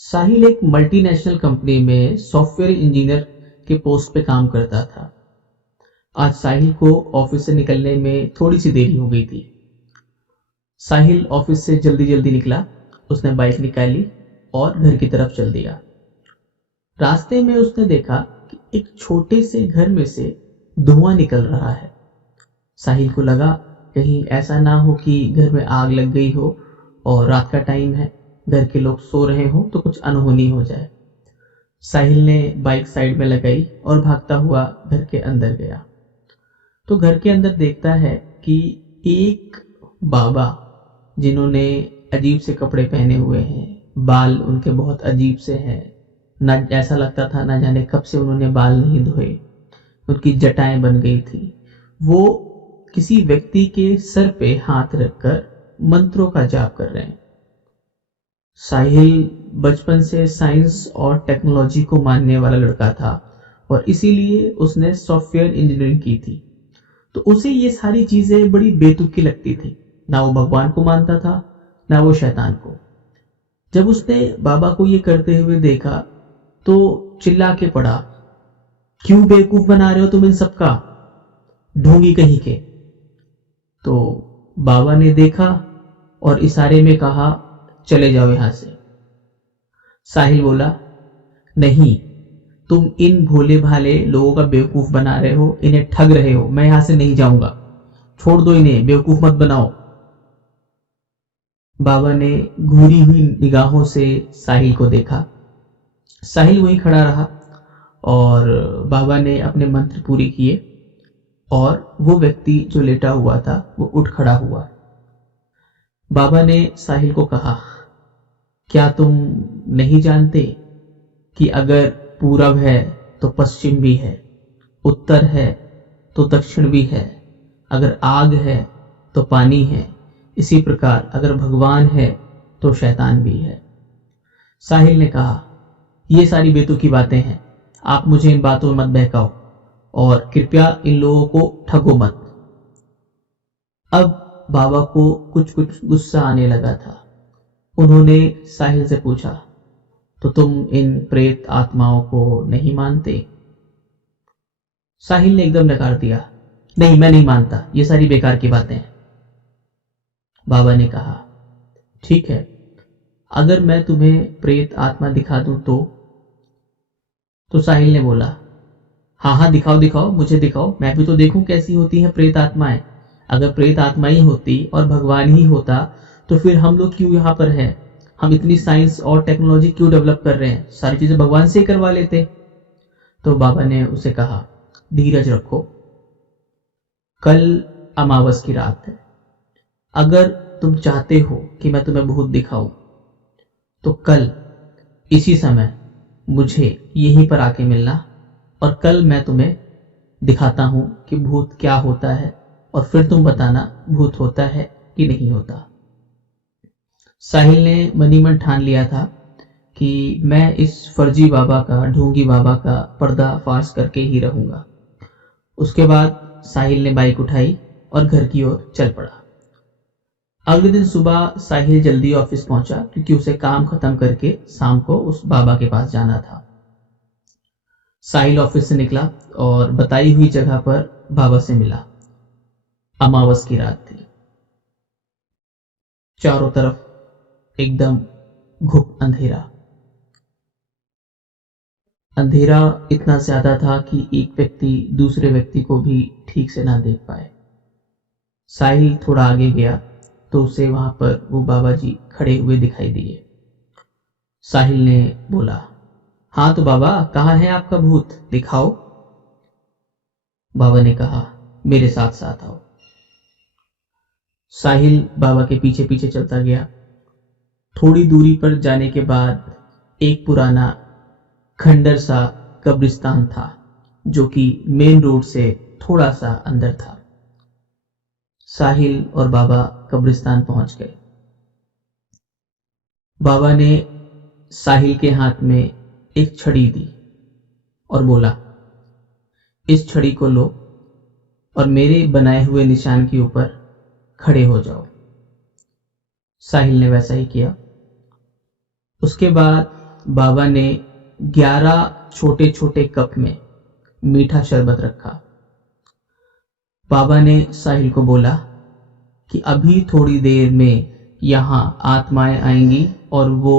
साहिल एक multinational company में software engineer के पोस्ट पे काम करता था। आज साहिल को ऑफिस से निकलने में थोड़ी सी देरी हो गई थी। साहिल ऑफिस से जल्दी जल्दी निकला। उसने बाइक निकाली और घर की तरफ चल दिया। रास्ते में उसने देखा कि एक छोटे से घर में से धुआं निकल रहा है। साहिल को लगा कहीं ऐसा ना हो कि घर में आग लग गई हो और रात का टाइम है, घर के लोग सो रहे हो तो कुछ अनहोनी हो जाए। साहिल ने बाइक साइड में लगाई और भागता हुआ घर के अंदर गया। तो घर के अंदर देखता है कि एक बाबा, जिन्होंने अजीब से कपड़े पहने हुए हैं, बाल उनके बहुत अजीब से हैं, ना ऐसा लगता था ना जाने कब से उन्होंने बाल नहीं धोए, उनकी जटाएं बन गई थी। वो किसी व्यक्ति के सर पे हाथ रखकर मंत्रों का जाप कर रहे हैं। साहिल बचपन से साइंस और टेक्नोलॉजी को मानने वाला लड़का था और इसीलिए उसने सॉफ्टवेयर इंजीनियरिंग की थी। तो उसे ये सारी चीजें बड़ी बेतुकी लगती थी। ना वो भगवान को मानता था, ना वो शैतान को। जब उसने बाबा को ये करते हुए देखा तो चिल्ला के पड़ा, क्यों बेवकूफ बना रहे हो तुम इन सबका, ढोंगी कहीं के। तो बाबा ने देखा और इशारे में कहा, चले जाओ यहां से। साहिल बोला, नहीं, तुम इन भोले भाले लोगों का बेवकूफ बना रहे हो, इन्हें ठग रहे हो, मैं यहां से नहीं जाऊंगा, छोड़ दो इन्हें, बेवकूफ मत बनाओ। बाबा ने घूरी हुई निगाहों से साहिल को देखा। साहिल वहीं खड़ा रहा और बाबा ने अपने मंत्र पूरे किए और वो व्यक्ति जो लेटा हुआ था वो उठ खड़ा हुआ। बाबा ने साहिल को कहा, क्या तुम नहीं जानते कि अगर पूरब है तो पश्चिम भी है, उत्तर है तो दक्षिण भी है, अगर आग है तो पानी है, इसी प्रकार अगर भगवान है तो शैतान भी है। साहिल ने कहा, ये सारी बेतुकी बातें हैं, आप मुझे इन बातों में मत बहकाओ और कृपया इन लोगों को ठगो मत। अब बाबा को कुछ कुछ गुस्सा आने लगा था। उन्होंने साहिल से पूछा, तो तुम इन प्रेत आत्माओं को नहीं मानते? साहिल ने एकदम नकार दिया, नहीं, मैं नहीं मानता, ये सारी बेकार की बातें हैं। बाबा ने कहा, ठीक है, अगर मैं तुम्हें प्रेत आत्मा दिखा दूं तो साहिल ने बोला, हाँ हाँ, दिखाओ दिखाओ, मुझे दिखाओ, मैं भी तो देखूं कैसी होती है प्रेत आत्माएं। अगर प्रेत आत्मा ही होती और भगवान ही होता तो फिर हम लोग क्यों यहाँ पर हैं? हम इतनी साइंस और टेक्नोलॉजी क्यों डेवलप कर रहे हैं? सारी चीजें भगवान से ही करवा लेते। तो बाबा ने उसे कहा, धीरज रखो, कल अमावस की रात है। अगर तुम चाहते हो कि मैं तुम्हें भूत दिखाऊं तो कल इसी समय मुझे यहीं पर आके मिलना और कल मैं तुम्हें दिखाता हूं कि भूत क्या होता है और फिर तुम बताना भूत होता है कि नहीं होता। साहिल ने मनी मन ठान लिया था कि मैं इस फर्जी बाबा का, ढोंगी बाबा का पर्दा फाश करके ही रहूंगा। उसके बाद साहिल ने बाइक उठाई और घर की ओर चल पड़ा। अगले दिन सुबह साहिल जल्दी ऑफिस पहुंचा क्योंकि उसे काम खत्म करके शाम को उस बाबा के पास जाना था। साहिल ऑफिस से निकला और बताई हुई जगह पर बाबा से मिला। अमावस की रात थी। चारों तरफ एकदम घुप अंधेरा। अंधेरा इतना ज्यादा था कि एक व्यक्ति दूसरे व्यक्ति को भी ठीक से ना देख पाए। साहिल थोड़ा आगे गया तो उसे वहां पर वो बाबा जी खड़े हुए दिखाई दिए। साहिल ने बोला, हाँ तो बाबा, कहाँ है आपका भूत, दिखाओ। बाबा ने कहा, मेरे साथ साथ आओ। साहिल बाबा के पीछे पीछे चलता गया। थोड़ी दूरी पर जाने के बाद एक पुराना खंडर सा कब्रिस्तान था जो कि मेन रोड से थोड़ा सा अंदर था। साहिल और बाबा कब्रिस्तान पहुंच गए। बाबा ने साहिल के हाथ में एक छड़ी दी और बोला, इस छड़ी को लो और मेरे बनाए हुए निशान के ऊपर खड़े हो जाओ। साहिल ने वैसा ही किया। उसके बाद बाबा ने 11 छोटे छोटे कप में मीठा शरबत रखा। बाबा ने साहिल को बोला कि अभी थोड़ी देर में यहाँ आत्माएं आएंगी और वो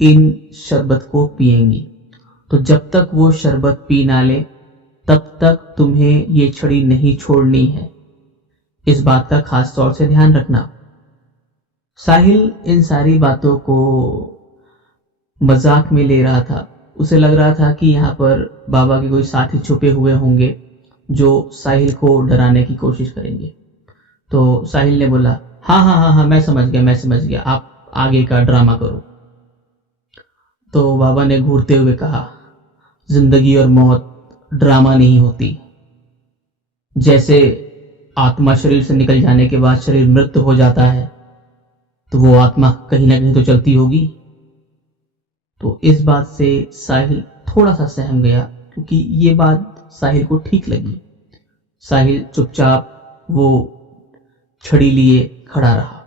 इन शरबत को पिएंगी, तो जब तक वो शरबत पी ना ले तब तक तुम्हें ये छड़ी नहीं छोड़नी है। इस बात का खास तौर से ध्यान रखना। साहिल इन सारी बातों को मजाक में ले रहा था। उसे लग रहा था कि यहाँ पर बाबा के कोई साथी छुपे हुए होंगे जो साहिल को डराने की कोशिश करेंगे। तो साहिल ने बोला, हाँ हाँ हाँ हाँ, मैं समझ गया, आप आगे का ड्रामा करो। तो बाबा ने घूरते हुए कहा, जिंदगी और मौत ड्रामा नहीं होती। जैसे आत्मा शरीर से निकल जाने के बाद शरीर मृत हो जाता है, तो वो आत्मा कहीं ना कहीं तो चलती होगी। तो इस बात से साहिल थोड़ा सा सहम गया, क्योंकि ये बात साहिल को ठीक लगी। साहिल चुपचाप वो छड़ी लिए खड़ा रहा।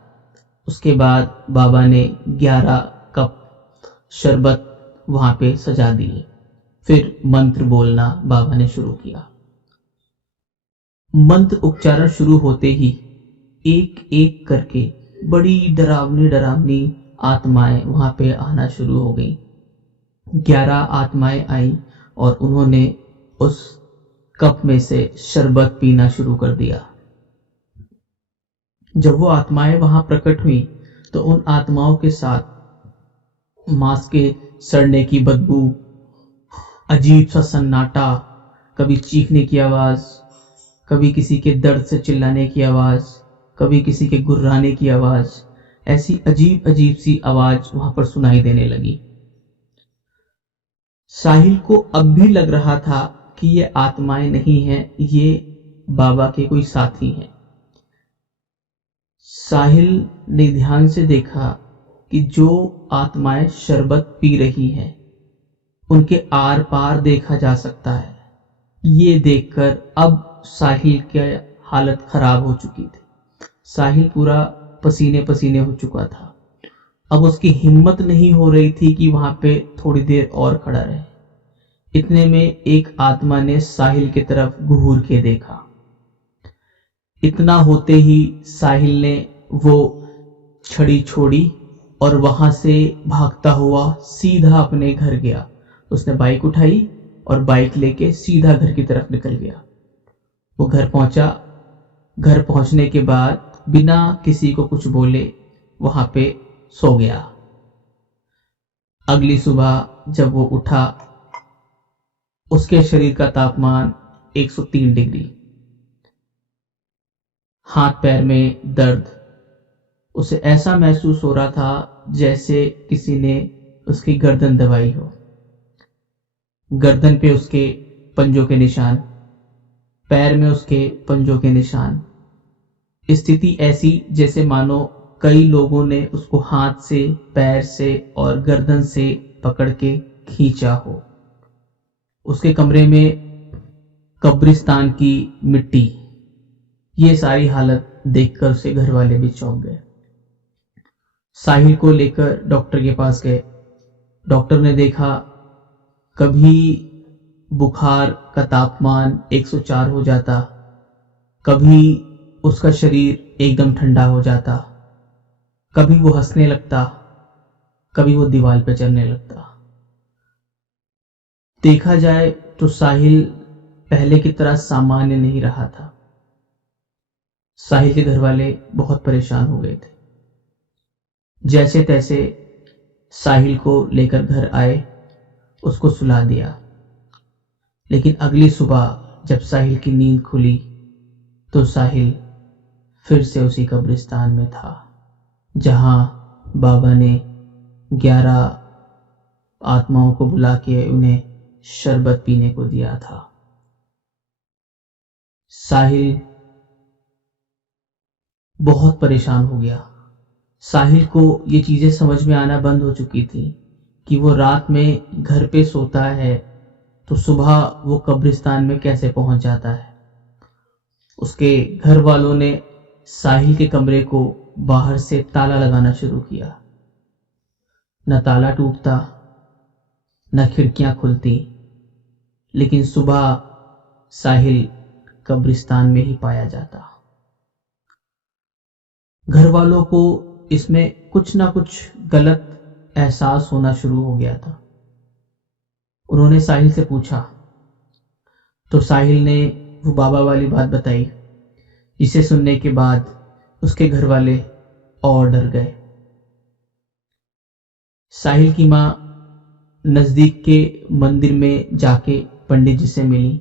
उसके बाद बाबा ने 11 कप शरबत वहां पे सजा दिए। फिर मंत्र बोलना बाबा ने शुरू किया। मंत्र उच्चारण शुरू होते ही एक एक करके बड़ी डरावनी डरावनी आत्माएं वहां पे आना शुरू हो गई। 11 आत्माएं आई और उन्होंने उस कप में से शरबत पीना शुरू कर दिया। जब वो आत्माएं वहां प्रकट हुई तो उन आत्माओं के साथ मांस के सड़ने की बदबू, अजीब सा सन्नाटा, कभी चीखने की आवाज, कभी किसी के दर्द से चिल्लाने की आवाज, कभी किसी के गुर्राने की आवाज, ऐसी अजीब अजीब सी आवाज वहां पर सुनाई देने लगी। साहिल को अब भी लग रहा था कि ये आत्माएं नहीं हैं, ये बाबा के कोई साथी हैं। साहिल ने ध्यान से देखा कि जो आत्माएं शरबत पी रही हैं उनके आर पार देखा जा सकता है। ये देखकर अब साहिल की हालत खराब हो चुकी थी। साहिल पूरा पसीने पसीने हो चुका था। अब उसकी हिम्मत नहीं हो रही थी कि वहां पे थोड़ी देर और खड़ा रहे। इतने में एक आत्मा ने साहिल की तरफ घूर के देखा। इतना होते ही साहिल ने वो छड़ी छोड़ी और वहां से भागता हुआ सीधा अपने घर गया। उसने बाइक उठाई और बाइक लेके सीधा घर की तरफ निकल गया। वो घर पहुंचा। घर पहुंचने के बाद बिना किसी को कुछ बोले वहां पे सो गया। अगली सुबह जब वो उठा, उसके शरीर का तापमान 103 डिग्री, हाथ पैर में दर्द। उसे ऐसा महसूस हो रहा था जैसे किसी ने उसकी गर्दन दबाई हो। गर्दन पे उसके पंजों के निशान, पैर में उसके पंजों के निशान। स्थिति ऐसी जैसे मानो कई लोगों ने उसको हाथ से, पैर से और गर्दन से पकड़ के खींचा हो। उसके कमरे में कब्रिस्तान की मिट्टी। ये सारी हालत देखकर उसके घर वाले भी चौंक गए। साहिल को लेकर डॉक्टर के पास गए। डॉक्टर ने देखा कभी बुखार का तापमान 104 हो जाता, कभी उसका शरीर एकदम ठंडा हो जाता, कभी वो हंसने लगता, कभी वो दीवार पे चलने लगता। देखा जाए तो साहिल पहले की तरह सामान्य नहीं रहा था। साहिल के घर वाले बहुत परेशान हो गए थे। जैसे तैसे साहिल को लेकर घर आए, उसको सुला दिया। लेकिन अगली सुबह जब साहिल की नींद खुली तो साहिल फिर से उसी कब्रिस्तान में था जहां बाबा ने 11 आत्माओं को बुला के उन्हें शरबत पीने को दिया था। साहिल बहुत परेशान हो गया। साहिल को ये चीजें समझ में आना बंद हो चुकी थी कि वो रात में घर पे सोता है तो सुबह वो कब्रिस्तान में कैसे पहुंच जाता है। उसके घर वालों ने साहिल के कमरे को बाहर से ताला लगाना शुरू किया। न ताला टूटता, न खिड़कियां खुलती, लेकिन सुबह साहिल कब्रिस्तान में ही पाया जाता। घर वालों को इसमें कुछ ना कुछ गलत एहसास होना शुरू हो गया था। उन्होंने साहिल से पूछा, तो साहिल ने वो बाबा वाली बात बताई, जिसे सुनने के बाद उसके घर वाले और डर गए। साहिल की माँ नजदीक के मंदिर में जाके पंडित जी से मिली,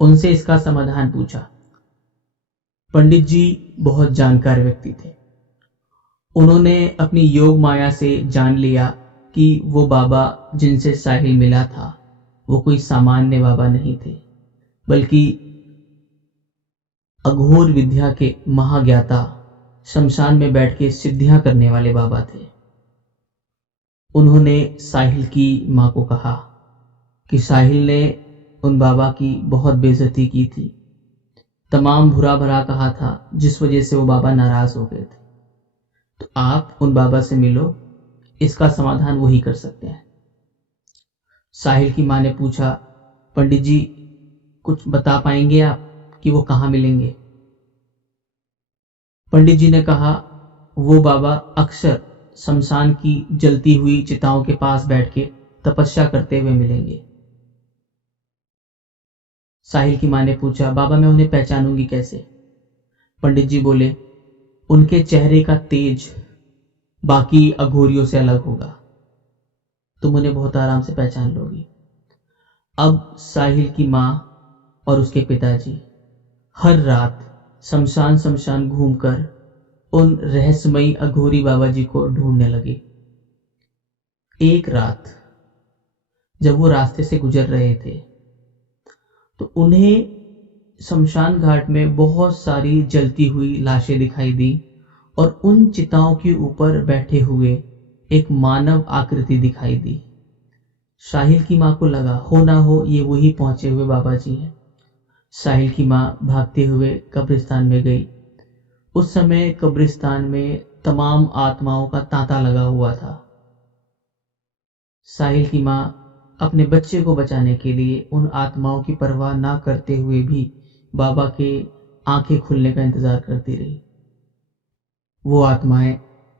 उनसे इसका समाधान पूछा। पंडित जी बहुत जानकार व्यक्ति थे। उन्होंने अपनी योग माया से जान लिया कि वो बाबा जिनसे साहिल मिला था वो कोई सामान्य बाबा नहीं थे, बल्कि अघोर विद्या के महाज्ञाता, शमशान में बैठ के सिद्धियां करने वाले बाबा थे। उन्होंने साहिल की मां को कहा कि साहिल ने उन बाबा की बहुत बेइज्जती की थी, तमाम बुरा भला कहा था, जिस वजह से वो बाबा नाराज हो गए थे। तो आप उन बाबा से मिलो, इसका समाधान वही कर सकते हैं। साहिल की मां ने पूछा, पंडित जी कुछ बता पाएंगे आप कि वो कहाँ मिलेंगे? पंडित जी ने कहा, वो बाबा अक्सर शमशान की जलती हुई चिताओं के पास बैठ के तपस्या करते हुए मिलेंगे। साहिल की मां ने पूछा, बाबा मैं उन्हें पहचानूंगी कैसे? पंडित जी बोले, उनके चेहरे का तेज बाकी अघोरियों से अलग होगा, तुम उन्हें बहुत आराम से पहचान लोगी। अब साहिल की मां और उसके पिताजी हर रात शमशान शमशान घूमकर उन रहस्यमयी अघोरी बाबा जी को ढूंढने लगे। एक रात जब वो रास्ते से गुजर रहे थे तो उन्हें शमशान घाट में बहुत सारी जलती हुई लाशें दिखाई दी और उन चिताओं के ऊपर बैठे हुए एक मानव आकृति दिखाई दी। साहिल की मां को लगा हो ना हो ये वही पहुंचे हुए बाबा जी हैं। साहिल की मां भागते हुए कब्रिस्तान में गई। उस समय कब्रिस्तान में तमाम आत्माओं का तांता लगा हुआ था। साहिल की मां अपने बच्चे को बचाने के लिए उन आत्माओं की परवाह ना करते हुए भी बाबा के आंखें खुलने का इंतजार करती रही। वो आत्माएं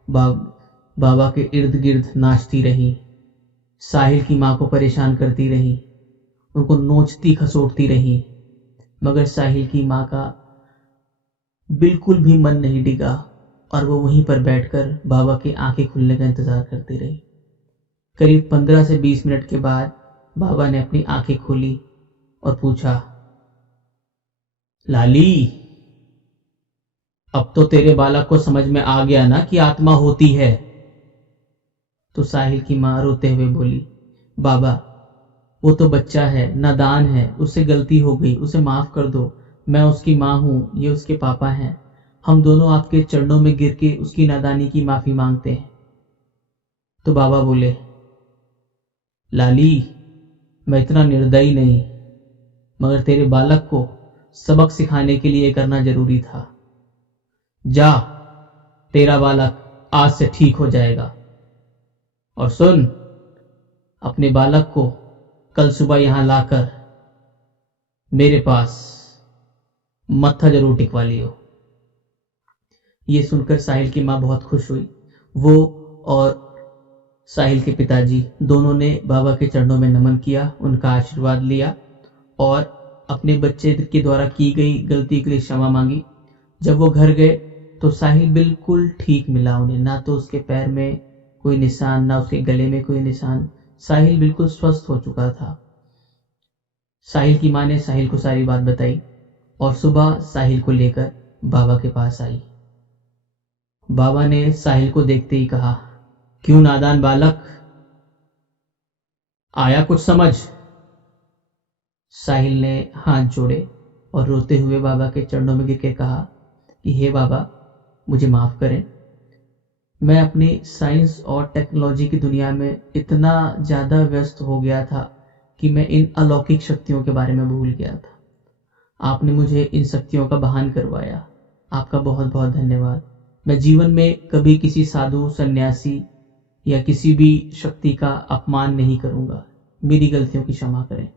बाबा के इर्द गिर्द नाचती रही, साहिल की मां को परेशान करती रही, उनको नोचती खसोटती रही, मगर साहिल की मां का बिल्कुल भी मन नहीं डिगा और वो वहीं पर बैठकर बाबा की आंखें खुलने का इंतजार करती रही। करीब 15 से 20 मिनट के बाद बाबा ने अपनी आंखें खोली और पूछा, लाली अब तो तेरे बालक को समझ में आ गया ना कि आत्मा होती है? तो साहिल की मां रोते हुए बोली, बाबा वो तो बच्चा है, नादान है, उससे गलती हो गई, उसे माफ कर दो। मैं उसकी मां हूं, ये उसके पापा हैं। हम दोनों आपके चरणों में गिर के उसकी नादानी की माफी मांगते हैं। तो बाबा बोले, लाली मैं इतना निर्दयी नहीं, मगर तेरे बालक को सबक सिखाने के लिए करना जरूरी था। जा, तेरा बालक आज से ठीक हो जाएगा। और सुन, अपने बालक को कल सुबह यहां लाकर मेरे पास मत्था जरूर टिकवा लियो। ये सुनकर साहिल की मां बहुत खुश हुई। वो और साहिल के पिताजी दोनों ने बाबा के चरणों में नमन किया, उनका आशीर्वाद लिया और अपने बच्चे के द्वारा की गई गलती के लिए क्षमा मांगी। जब वो घर गए तो साहिल बिल्कुल ठीक मिला उन्हें, ना तो उसके पैर में कोई निशान, ना उसके गले में कोई निशान। साहिल बिल्कुल स्वस्थ हो चुका था। साहिल की मां ने साहिल को सारी बात बताई और सुबह साहिल को लेकर बाबा के पास आई। बाबा ने साहिल को देखते ही कहा, क्यों नादान बालक, आया कुछ समझ? साहिल ने हाथ जोड़े और रोते हुए बाबा के चरणों में गिर के कहा कि हे बाबा मुझे माफ करें, मैं अपनी साइंस और टेक्नोलॉजी की दुनिया में इतना ज्यादा व्यस्त हो गया था कि मैं इन अलौकिक शक्तियों के बारे में भूल गया था। आपने मुझे इन शक्तियों का भान करवाया, आपका बहुत बहुत धन्यवाद। मैं जीवन में कभी किसी साधु, सन्यासी या किसी भी शक्ति का अपमान नहीं करूंगा। मेरी गलतियों की क्षमा करें।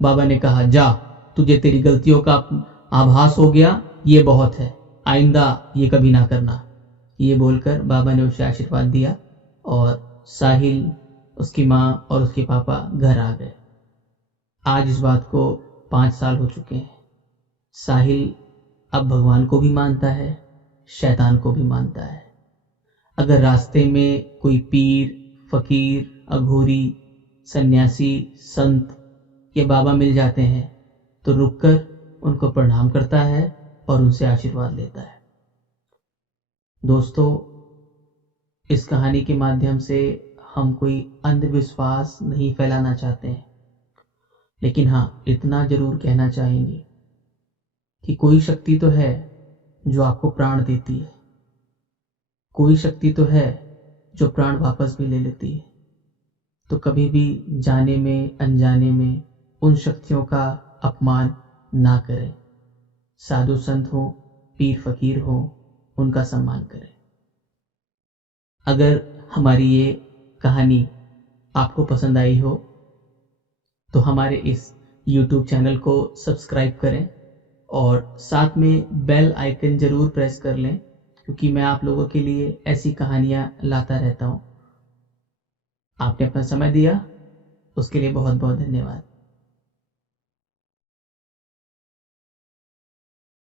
बाबा ने कहा, जा, तुझे तेरी गलतियों का आभास हो गया, ये बहुत है, आइंदा ये कभी ना करना। ये बोलकर बाबा ने उसे आशीर्वाद दिया और साहिल, उसकी माँ और उसके पापा घर आ गए। आज इस बात को 5 साल हो चुके हैं। साहिल अब भगवान को भी मानता है, शैतान को भी मानता है। अगर रास्ते में कोई पीर, फकीर, अघोरी, सन्यासी, संत या बाबा मिल जाते हैं तो रुककर उनको प्रणाम करता है और उनसे आशीर्वाद लेता है। दोस्तों, इस कहानी के माध्यम से हम कोई अंधविश्वास नहीं फैलाना चाहते हैं, लेकिन हाँ, इतना जरूर कहना चाहेंगे कि कोई शक्ति तो है जो आपको प्राण देती है, कोई शक्ति तो है जो प्राण वापस भी ले लेती है। तो कभी भी जाने में अनजाने में उन शक्तियों का अपमान ना करें। साधु संत हो, पीर फकीर हो, उनका सम्मान करें। अगर हमारी ये कहानी आपको पसंद आई हो तो हमारे इस YouTube चैनल को सब्सक्राइब करें और साथ में बेल आइकन जरूर प्रेस कर लें, क्योंकि मैं आप लोगों के लिए ऐसी कहानियां लाता रहता हूं। आपने अपना समय दिया, उसके लिए बहुत बहुत धन्यवाद।